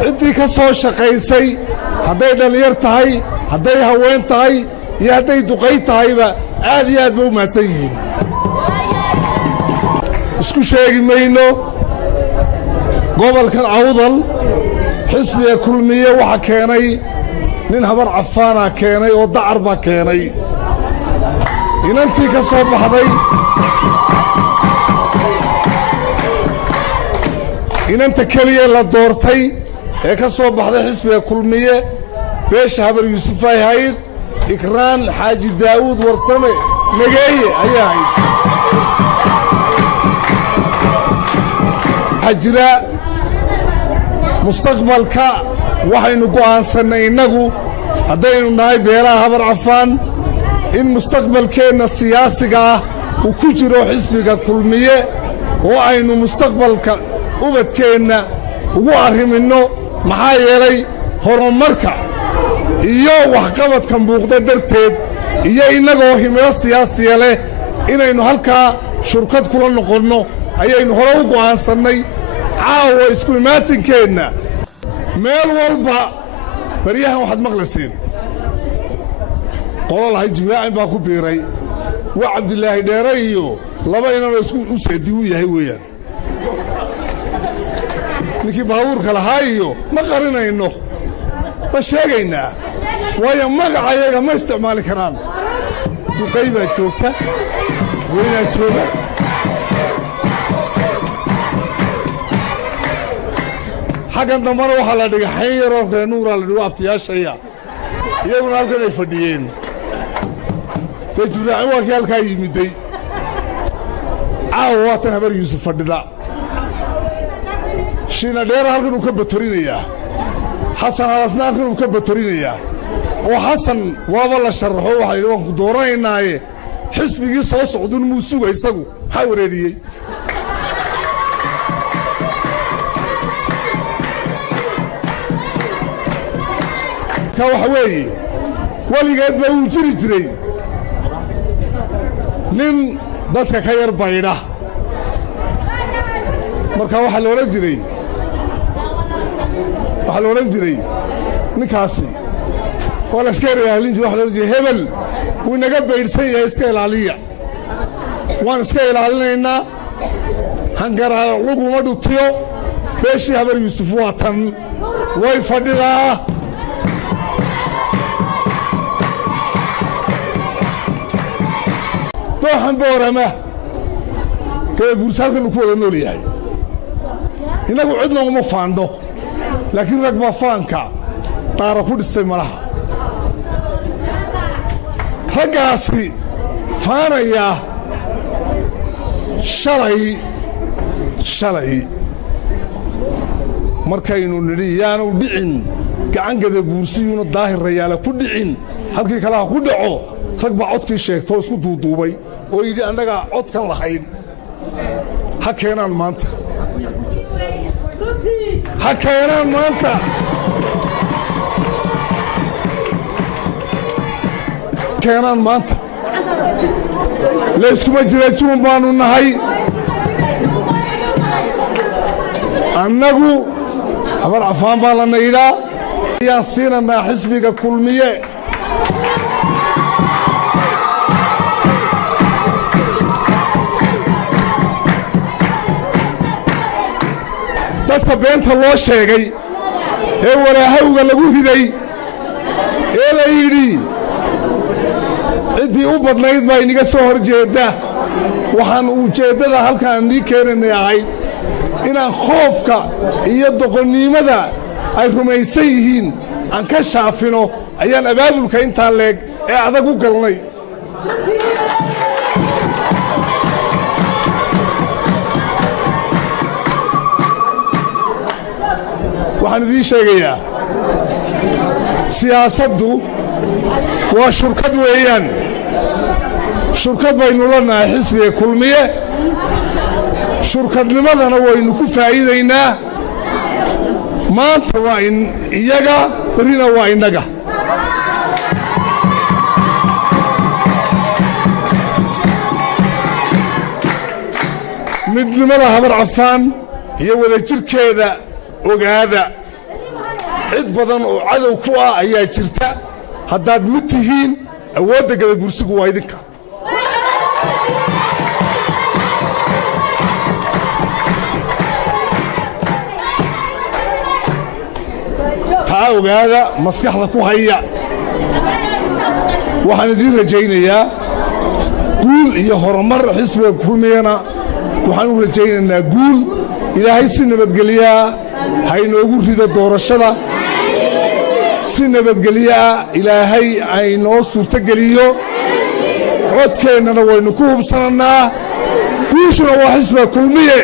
ciddii ka soo shaqaysay hadday dhallinyar tahay hadday haween tahay iyo hadday duqay tahayba aad iyo aad ba u mahadsan yihiin isku sheegi mayno gobolkan awdal xisbiga kulmiye waxa keenay nin habar cafaana keenay oo dacar baa keenay inantii ka soo baxday inanta keliya la doortay ee ka soo baxday xisbiga kulmiye beesha habar yuusuf ay hayd ikraan xaaji daawuud warsame nageeye ayaa hayd waxaa jira mustaqbalka waxaynu go'aansannay innagu haddaynu nahay beelaha habar cafaan in mustaqbalkeenna siyaasiga ah uu ku jiro xisbiga kulmiye oo aynu mustaqbalka ubadkeenna ugu arriminno maxaa yeelay horumarka iyo waxqabadka muuqda darteed iyo innagoo himilo siyaasiya leh inaynu halkaa shurkad kula noqonno ayaynu hore u go'aansannay caawa isku imaatinkeenna meel walba baryahan waxaad maqlayseen qolo lahay jibraacin baa ku biiray waa cabdilaahi dheere iyo laba inanoo isku u seedi u yahay weeyaan ninkii baabuurka lahaa iyo ma qarinayno ma sheegaynaa waayo magacayaga ma isticmaali karaan duqay baa joogta weynaa jooga xaggan dambana waxaa la dhigay xayn yaroo reenuuraa la dhigo abtiyaashaya iyaguna halkan ay fadhiyeen dee jibraacin waa kii halkaa yimidday caawa waatan habar yuusuf fadhida shiina dheera halkan uu ka batorinayaa xasan halasna halkan uu ka batorinayaa oo xasan waaba la sharaxo waxa la yidhi waan ku dooranaynaaye xisbigii soo socdun muu suga isagu maxaa wareeriyey ka waxa weeye weligeed baa uu jiri jiray nin dadka ka yar baydha marka waxaa la odhan jiray ninkaasi waa la iska ilaalin jiray waxa la odhan jiray hebel wuu inaga baydhsan yahay iska ilaaliya waan iska ilaalinaynaa hangara laguma dhutiyo beeshii habar yuusuf waa tan way fadhidaa dooxan boorama gabay buursa halkan uu ku wada nool yahay innagu cid nooguma faando laakiin rag baa faanka daara ku dhistay malaha raggaasi faanaya shalay markaynu nidhi yaanu dhicin gacangada buursiyuuna daahir rayaala ku dhicin halkii kalaha ku dhaco rag baa codkii sheegtoo isku duuduubay oo yidhi annagaa codkan lahayn ha keenaan maanta layskuma jira juun baannu nahay annagu habar cafaan baa la naydhaa ayaan siinannaa xisbiga kulmiye dadka beenta loo sheegay ee walaahawga lagu riday ee la yidhi ciddii u badnayd baa inaga soo hor jeedda waxaan ujeeddada halkaan nii keenanay ahayd inaan khoofka iyo doqonnimada ay rumaysan yihiin aan ka shaafino ayaan abaabulka intaa leeg ee adag u galnay waxaan idiin sheegayaa siyaasaddu waa shurkad weeyaan shurkad baynu la nahay xisbiga kulmiye shurkadnimadana waynu ku faa'iidaynaa maanta waa iyaga berrina waa innaga midnimada habar cafaan iyo wadajirkeeda ogaada cid badan oo cadow ku ah ayaa jirta haddaad mid tihiin awoodda gadabursigu waa idinka taa ogaada maskaxda ku haya waxaan idiin rajaynayaa guul iyo horumar xisbiga kulmiyana waxaan u rajaynaynaa guul ilaahay si nabadgelyaa ha inoogu rido doorashada si nabadgelyaa ilaahay aynoo suurtogeliyo codkeennana waynu ku hubsanannaa guushuna waa xisbiga kulmiye